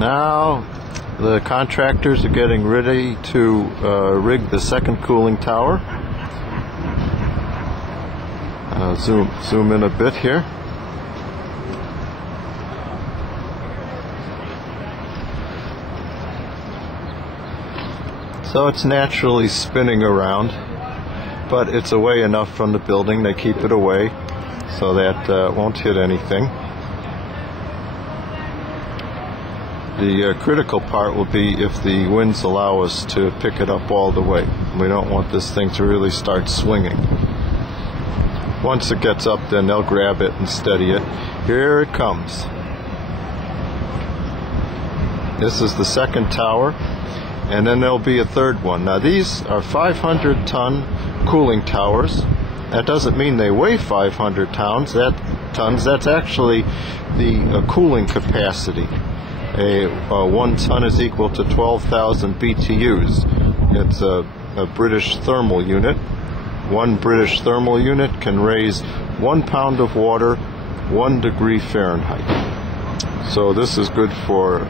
Now the contractors are getting ready to rig the second cooling tower. Zoom in a bit here. So it's naturally spinning around, but it's away enough from the building. They keep it away so that it won't hit anything. The critical part will be if the winds allow us to pick it up all the way. We don't want this thing to really start swinging. Once it gets up, then they'll grab it and steady it. Here it comes. This is the second tower, and then there'll be a third one. Now these are 500-ton cooling towers. That doesn't mean they weigh 500 tons. That's actually the cooling capacity. 1 ton is equal to 12,000 BTUs. It's a British thermal unit. One British thermal unit can raise 1 pound of water 1 degree Fahrenheit. So this is good for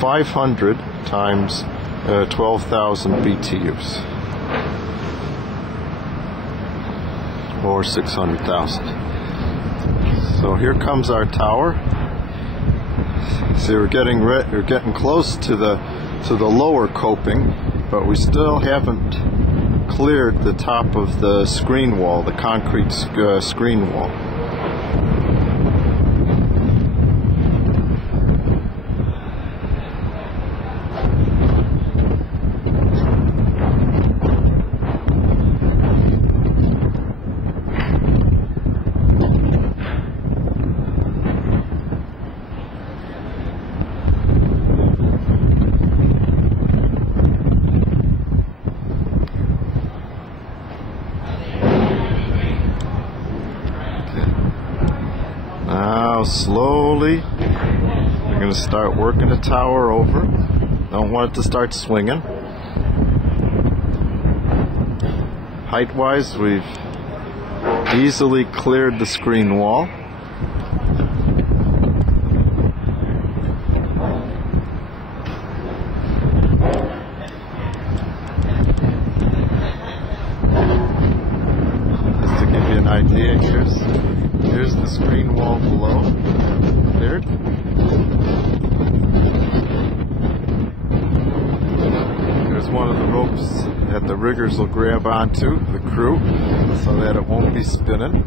500 times 12,000 BTUs, or 600,000. So here comes our tower. See, we're getting close to the lower coping, but we still haven't cleared the top of the screen wall, the concrete screen wall. Now slowly we're going to start working the tower over. Don't want it to start swinging. Height-wise, we've easily cleared the screen wall. Just to give you an idea, here's the screen wall below. Cleared. There's one of the ropes that the riggers will grab onto, the crew, so that it won't be spinning.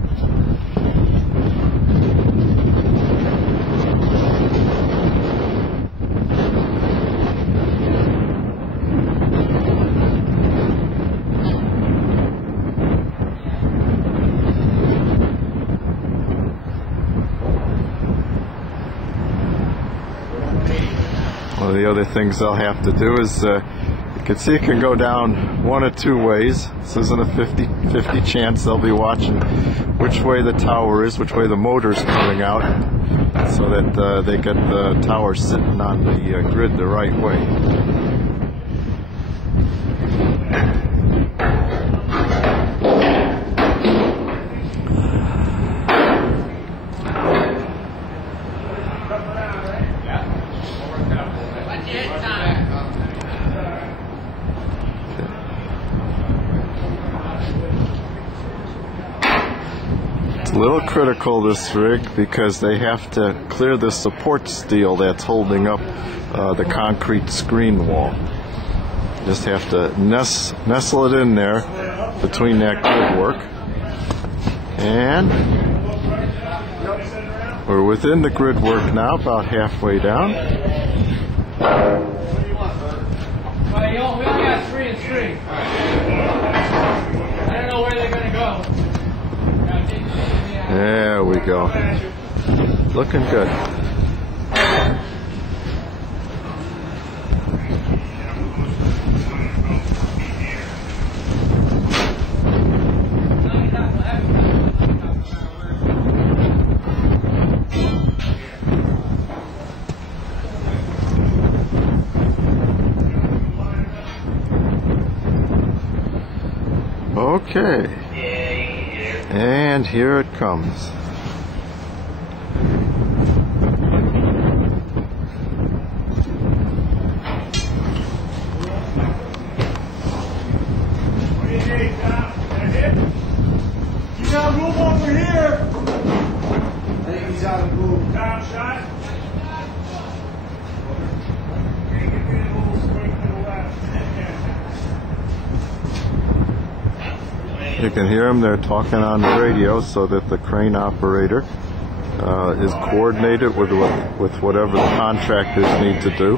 One of the other things they'll have to do is, you can see it can go down one of two ways. This isn't a 50-50 chance. They'll be watching which way the tower is, which way the motor's coming out, so that they get the tower sitting on the grid the right way. It's a little critical, this rig, because they have to clear the support steel that's holding up the concrete screen wall. Just have to nestle it in there between that grid work. And we're within the grid work now, about halfway down. We only got 3 and 3. I don't know where they're going to go. There we go. Looking good. Okay. And here it comes. You can hear them, they're talking on the radio so that the crane operator is coordinated with whatever the contractors need to do.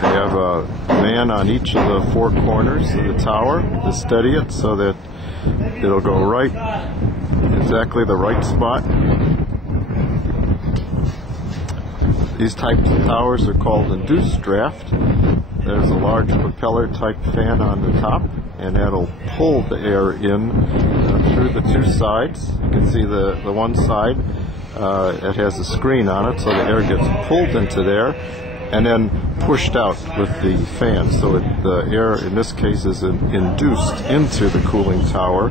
They have a man on each of the four corners of the tower to steady it so that it'll go right, exactly the right spot. These types of towers are called induced draft. There's a large propeller type fan on the top, and that'll pull the air in through the two sides. You can see the one side, it has a screen on it, so the air gets pulled into there and then pushed out with the fan. So the air in this case is induced into the cooling tower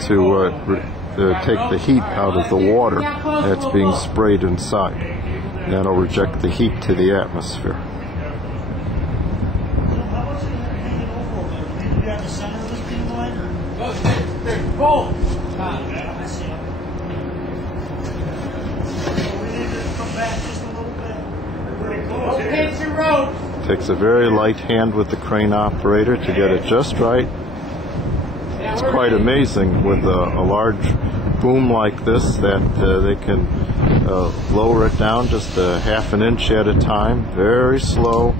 to take the heat out of the water that's being sprayed inside. That'll reject the heat to the atmosphere. Takes a very light hand with the crane operator to get it just right. It's quite amazing with a large boom like this that they can lower it down just a half an inch at a time, very slow.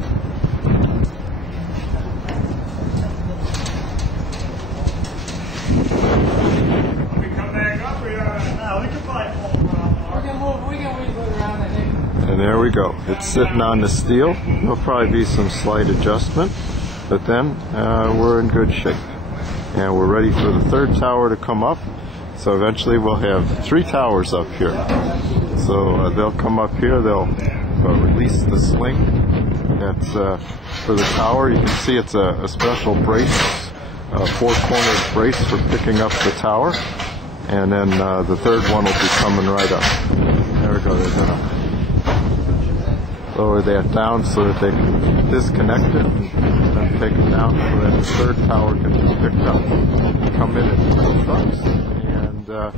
And there we go. It's sitting on the steel. There'll probably be some slight adjustment, but then we're in good shape. And we're ready for the third tower to come up. So eventually we'll have 3 towers up here. So they'll come up here, they'll release the sling that's for the tower. You can see it's a special brace, a 4-cornered brace for picking up the tower. And then the third one will be coming right up. There we go, they're gonna lower that down so that they can disconnect it and take it down so that the third tower can be picked up. Come in at 2 trucks. I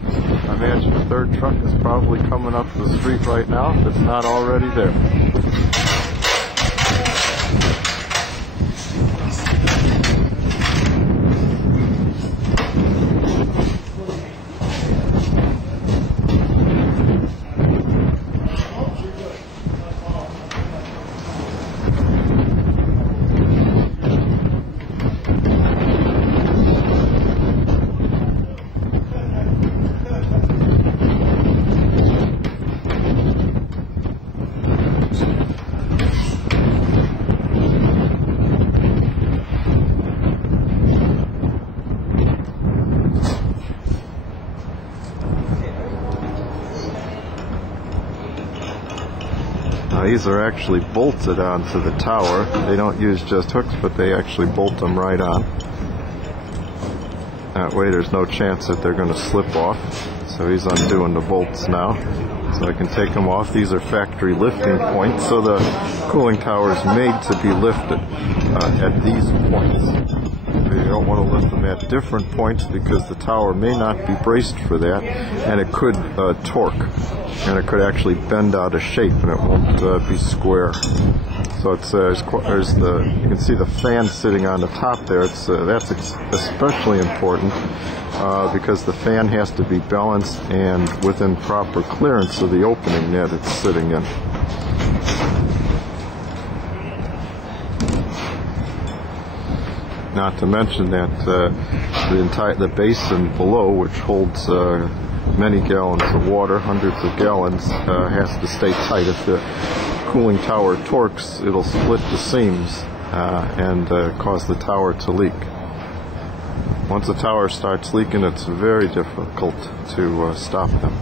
imagine the third truck is probably coming up the street right now if it's not already there. These are actually bolted onto the tower. They don't use just hooks, but they actually bolt them right on. That way there's no chance that they're going to slip off. So he's undoing the bolts now. So I can take them off. These are factory lifting points. So the cooling tower is made to be lifted at these points. You don't want to lift them at different points because the tower may not be braced for that, and it could torque, and it could actually bend out of shape, and it won't be square. So it's you can see the fan sitting on the top there. That's especially important because the fan has to be balanced and within proper clearance of the opening that it's sitting in. Not to mention that the basin below, which holds many gallons of water, hundreds of gallons, has to stay tight. If the cooling tower torques, it'll split the seams and cause the tower to leak. Once the tower starts leaking, it's very difficult to stop them.